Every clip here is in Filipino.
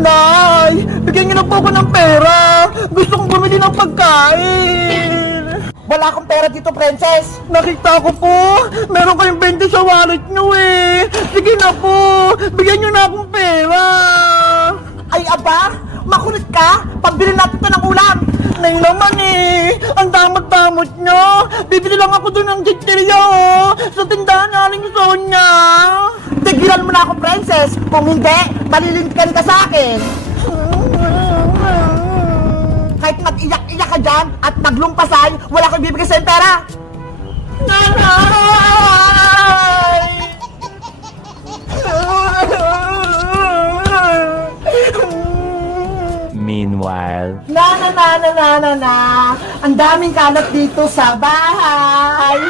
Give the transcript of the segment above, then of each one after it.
Nay! Bigyan niyo na po ako ng pera! Gusto kong bumili ng pagkain! Wala akong pera dito, princess. Nakita ko po! Meron kayong 20 sa wallet niyo eh! Sige na po! Bigyan niyo na akong pera! Ay, aba, makulit ka. Pambili natin ito ng ulam. Nay naman eh! Ang damot-damot niyo! Bibili lang ako doon ng chichirya oh! Sa tindahan naling Sonya! Tigilan mo na ako, princess. Kung hindi, malilintikan ka sa akin. Kahit mag-iyak-iyak ka dyan at maglumpasay, wala ko ibibigay sa'yo pera. Nanay! Meanwhile, Na. Ang daming kalat dito sa bahay.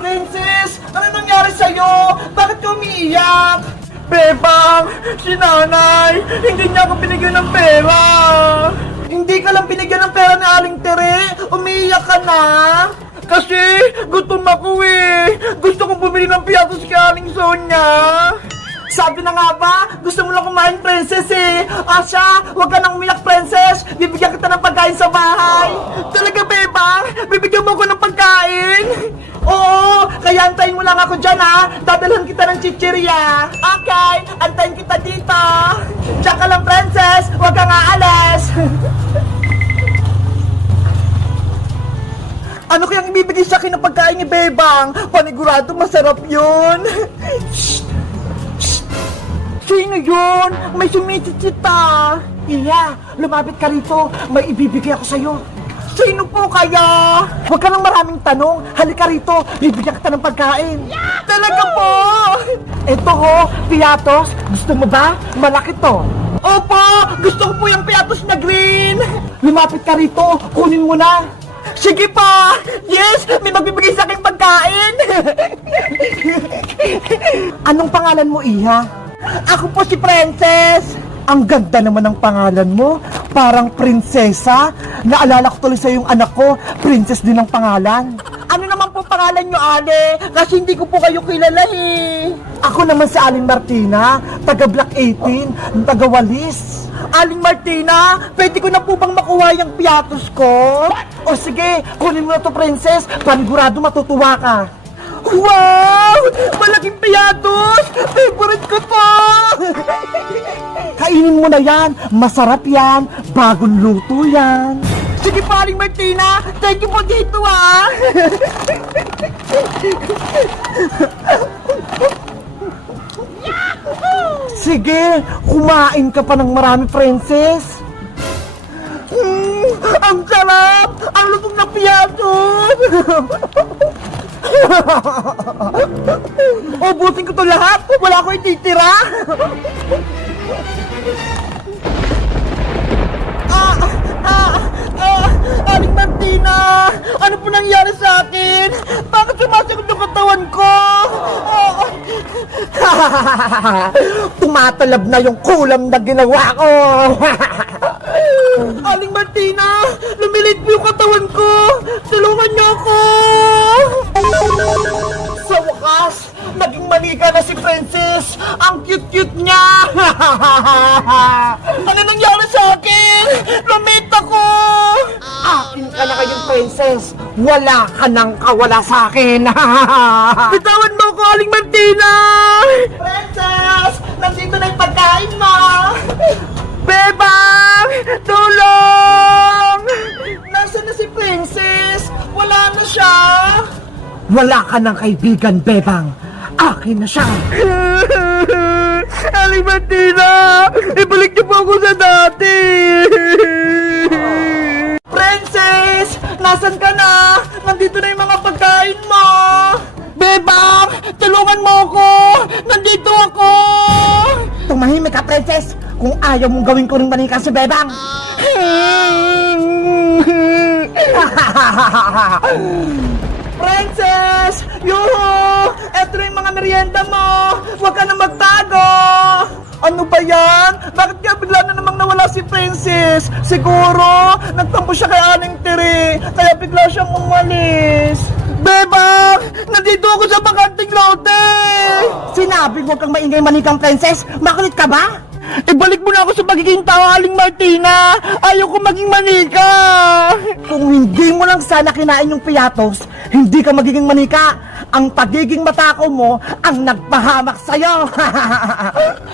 Princess! Ano nangyari sa'yo? Bakit ka umiiyak? Bebang! Si nanay! Hindi niya ako binigyan ng pera! Hindi ka lang binigyan ng pera ni Aling Tere! Umiiyak ka na! Kasi gutom ako eh! Gusto kong bumili ng piyatos kay Aling Sonya! Sabi na nga ba, gusto mo lang kumain, princess eh. Asya, huwag ka nang umiyak, princess. Bibigyan kita ng pagkain sa bahay. Talaga, bebang? Bibigyan mo ako ng pagkain? Oo, kaya antayin mo lang ako dyan ha. Dadalhan kita ng chichirya. Okay, antayin kita dito. Diyan ka lang, princess. Huwag kang aalis. Ano kayang ibibigay sa akin ng pagkain ni Bebang? Panigurado masarap yun. Sino yun? May sumisitsita. Iya, lumapit ka rito. May ibibigay ako sa'yo. Sino po kaya? Huwag ka nang maraming tanong. Halika rito, bibigyan kita ng pagkain. Talaga po? Ito ho, piatos. Gusto mo ba? Malaki to. Opo, gusto ko po yung piatos na green. Lumapit ka rito, kunin mo na. Sige pa! Yes! May magbibigay sa akin pagkain! Anong pangalan mo, Iha? Ako po si Princess! Ang ganda naman ng pangalan mo. Parang prinsesa. Naalala ko tuloy sa yung anak ko. Princess din ang pangalan. Ano naman po pangalan nyo, Ale? Kasi hindi ko po kayo kilala eh. Ako naman si Aling Martina, taga Block 18, taga Walis. Aling Martina, pwede ko na po bang makuha yung piatos ko? O sige, kunin mo na to, princess. Panigurado matutuwa ka. Wow! Malaking piatos! Favorite ko to! Kainin mo na yan. Masarap yan. Bagong luto yan. Sige po, Aling Martina! Thank you po dito ah! Sige, kumain ka pa ng marami, princess. Ang sarap! Ang lutong na piatos! Ubusin ko to lahat! Wala ko ititira! Aling Martina! Ano po nangyari sa akin? Bakit sumasakit yung katawan ko? Tumatalab na yung kulam na ginawa ko. Aling Martina! Lumilit po yung katawan ko! Tulungan niyo ako! Sa wakas, naging manika na si Princess! Ang cute-cute niya! Ano nangyari sa akin? Lumit ako! Akin ka na kayong princess. Wala ka nang kawala sa akin. Bitawan mo ko, Aling Martina! Princess! Nandito na yung pagkain mo! Bebang! Tulong! Nasaan na si Princess? Wala na siya! Wala ka ng kaibigan, Bebang. Akin na siya. Aling Martina! Ibalik niyo po ako sa dati! Princess! Nasaan ka na? Nandito na yung mga pagkain mo! Bebang! Tulungan mo ako! Nandito ako! Tumahimik ka, princess. Kung ayaw mong gawin ko rin manika si Bebang. Princess! Yuhu! Eto na yung mga merienda mo! Huwag ka na magtago! Ano ba yan? Bakit kaya bigla na namang nawala si Princess? Siguro, nagtampo siya kay Aling Tere, kaya bigla siyang umalis. Bebang! Nandito ako sa bakanting lote! Sinabi mo kang maingay manikang princess, makulit ka ba? Ibalik mo na ako sa pagiging tao, Aling Martina! Ayaw ko maging manika! Kung hindi mo lang sana kinain yung piyatos, hindi ka magiging manika. Ang pagiging matakaw mo ang nagpahamak sa'yo.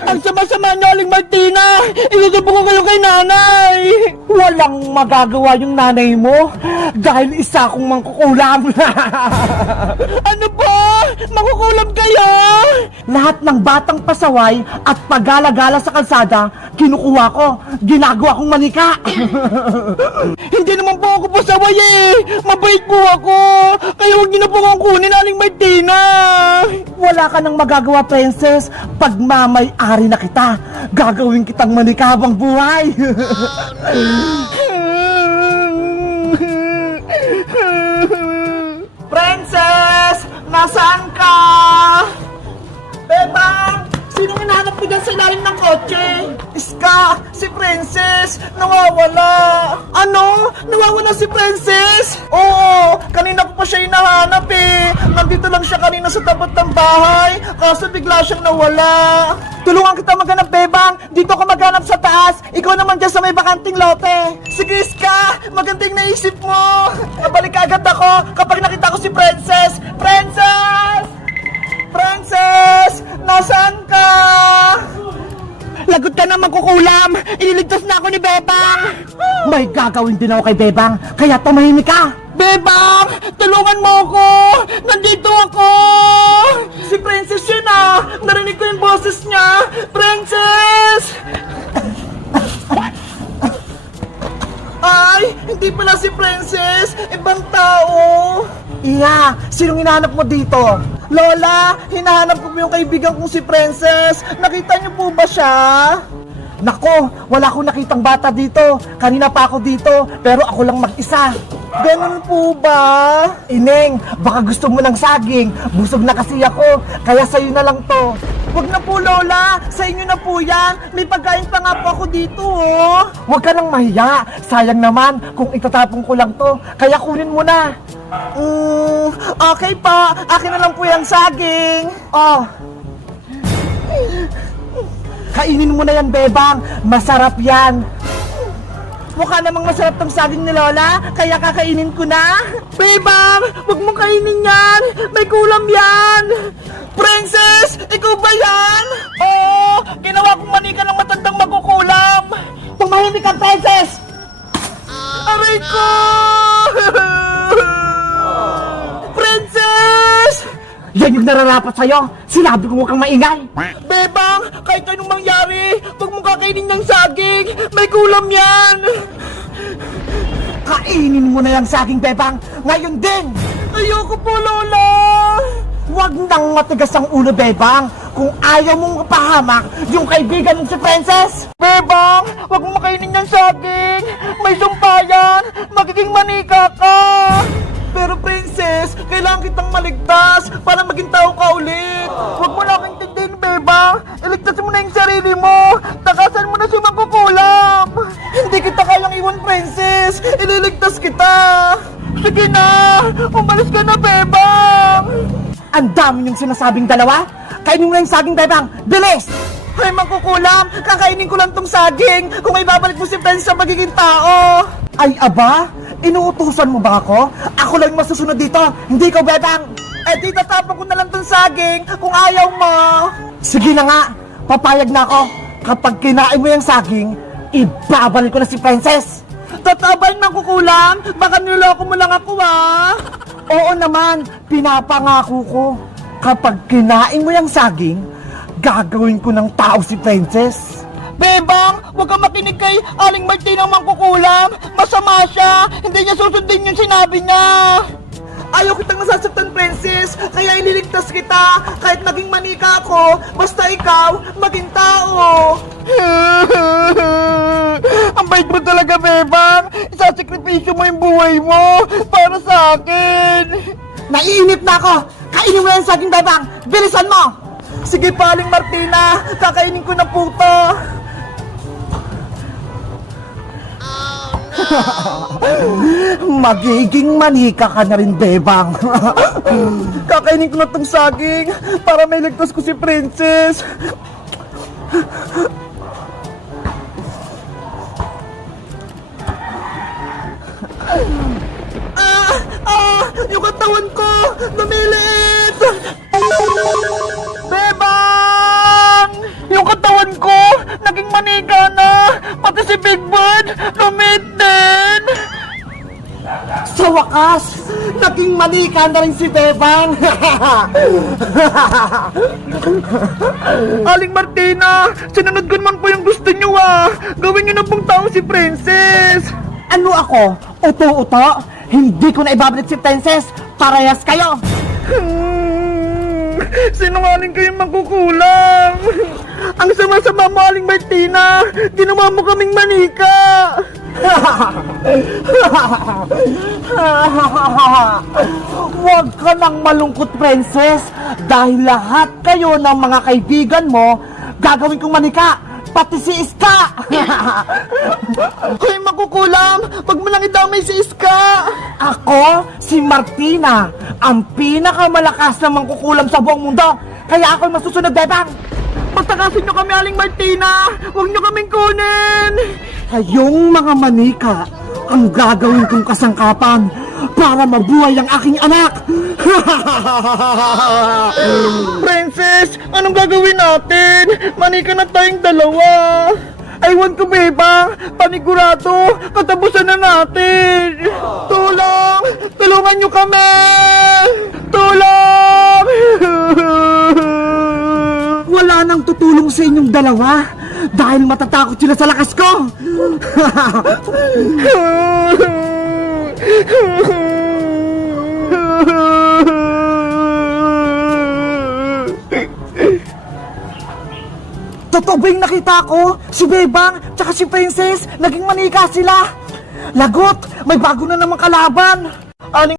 Ang sama-sama niyo, Aling Martina! Isusubo ko kayo kay nanay! Walang magagawa yung nanay mo dahil isa akong mangkukulam. Ano po? Makukulam kayo? Lahat ng batang pasaway at pagala-gala sa kalsada, kinukuha ko, ginagawa kong manika. Hindi naman po ako pasaway eh! Mabait po ako! Kaya huwag niyo na po akong kunin, Aling Martina! Wala ka nang magagawa, princess. Pagmamay-ari na kita, gagawin kitang manika habang buhay. Princess! Nasaan ka? Bebang! Sinong hinahanap mo dyan sa ilalim ng kotse? Iska! Si Princess! Nawawala! Ano? Nawawala si Princess? Oo! Kanina ko pa siya hinahanap eh! Nandito lang siya kanina sa tapat ng bahay, kaso bigla siyang nawala! Tulungan kita maghanap, Bebang! Dito ka maghanap sa taas! Ikaw naman dyan sa may bakanting lote! Sige, Iska! Magandang naisip mo! Nabalik agad ako kapag nakita ko si Princess! Princess! Princess! Nasaan ka? Lagot ka na magkukulam! Ililigtas na ako ni Bebang! May gagawin din ako kay Bebang, kaya tumahimik ka! Bebang! Tulungan mo ako! Nandito ako! Si Princess yun ah! Narinig ko yung boses niya! Princess! Ay! Hindi pala si Princess! Ibang tao! Iya! Sinong hinahanap mo dito? Lola! Hinahanap ko po yung kaibigan kong si Princess! Nakita niyo po ba siya? Nako! Wala akong nakitang bata dito! Kanina pa ako dito, pero ako lang mag-isa! Ganun po ba? Ineng, baka gusto mo ng saging. Busog na kasi ako, kaya sa'yo na lang to. Huwag na po, Lola. Sa inyo na po yan. May pagkain pa nga po ako dito, oh. Huwag ka nang mahiya. Sayang naman kung itatapon ko lang to. Kaya kunin mo na. Okay pa. Akin na lang po yung saging. Oh. Kainin mo na yan, Bebang. Masarap yan. Mukha namang masarap tong saging ni Lola, kaya kakainin ko na. Bebang, huwag mong kainin yan. May kulam yan. Princess, ikaw ba yan? Oo! Ginawa kong manika ng matandang magkukulam! Tumahimik ka, Princess! Aray ko! Princess! Yan yung nararapat sa'yo. Sinabi ko huwag kang maingay. Bebang, kahit anong mangyari, huwag mong kakainin ng saging! May kulam yan! Kainin mo na yung saging, Bebang. Ngayon din. Ayoko po, Lola! Huwag nang matigas ang ulo, Bebang. Kung ayaw mong mapahamak yung kaibigan mong si Princess. Bebang, huwag mong makainin ng saging! May sumpayan! Magiging manika ka! Pero Princess, kailangan kitang maligtas para maging tao ka ulit. Huwag mo na akong intindihin, Bebang! Iligtas mo na yung sarili mo! Takasan mo na si magkukulam! Hindi kita kayang iwan, Princess. Ililigtas kita. Sige na! Umalis ka na, Bebang! Ang dami niyong sinasabing dalawa. Kainin mo na yung saging, Bebang. Bilis! Ay, magkukulam! Kakainin ko lang tong saging kung may babalik mo si Princess sa magiging tao! Ay, aba? Inuutusan mo ba ako? Ako lang yung masusunod dito. Hindi ko, Bebang. Eh di tatapon ko na lang tong saging kung ayaw mo! Sige na nga. Papayag na ako. Kapag kinain mo yung saging, ibabalik ko na si Princess. Tatabay magkukulam! Baka niloko mo lang ako, ah! Oo naman, pinapangako ko. Kapag kinain mo yung saging, gagawin ko ng tao si Princess. Bebang, huwag kang makinig kay Aling Martina mangkukulam! Masama siya! Hindi niya susundin yung sinabi niya! Ayaw kitang nasasaktan, Princess, kaya ililigtas kita. Kahit maging manika ako, basta ikaw, maging tao. Ang bait mo talaga, Bebang! Isasakripisyo mo yung buhay mo para sa akin! Naiinip na ako. Kainin mo yung saging, Bebang. Bilisan mo. Sige pa, Aling Martina! Kakainin ko na po to! Magiging manika ka na rin, Bebang. Kakainin ko na tong saging para may ligtas ko si Princess. Yung katawan ko! Lumilit! Bebang! Yung katawan ko! Naging manika na! Pati si Big Bird! Lumit din! Sa wakas, naging manika na rin si Bebang. Aling Martina! Sinunod ko naman po yung gusto nyo ah! Gawin nyo na pong tao si Princess! Ano ako? Uto-uto? Hindi ko na ibabalik si Princess. Parehas kayo. Sinungaling kayong magkukulang! Ang sama-sama mo, Aling Martina! Ginawa mo kaming manika! Huwag ka nang malungkot, Princess. Dahil lahat kayo ng mga kaibigan mo, gagawin kong manika. Pati si Iska. Hoy, makukulam! Wag mo lang idamay si Iska! Ako, si Martina, ang pinakamalakas na mangkukulam sa buong mundo. Kaya ako'y masusunod, Bebang. Pagtakasin nyo kami, Aling Martina! Huwag nyo kaming kunin! Kayong mga manika ang gagawin kong kasangkapan para mabuhay ang aking anak. Princess, anong gagawin natin? Manika na tayong dalawa! Aywan ko, Bebang! Panigurado! Katapusan na natin! Tulong! Tulungan nyo kami! Tulong! Wala nang tutulong sa inyong dalawa dahil matatakot sila sa lakas ko. Totoo ba yung nakita ko? Si Bebang tsaka si Princess, naging manika sila. Lagot, may bago na namang kalaban. Aling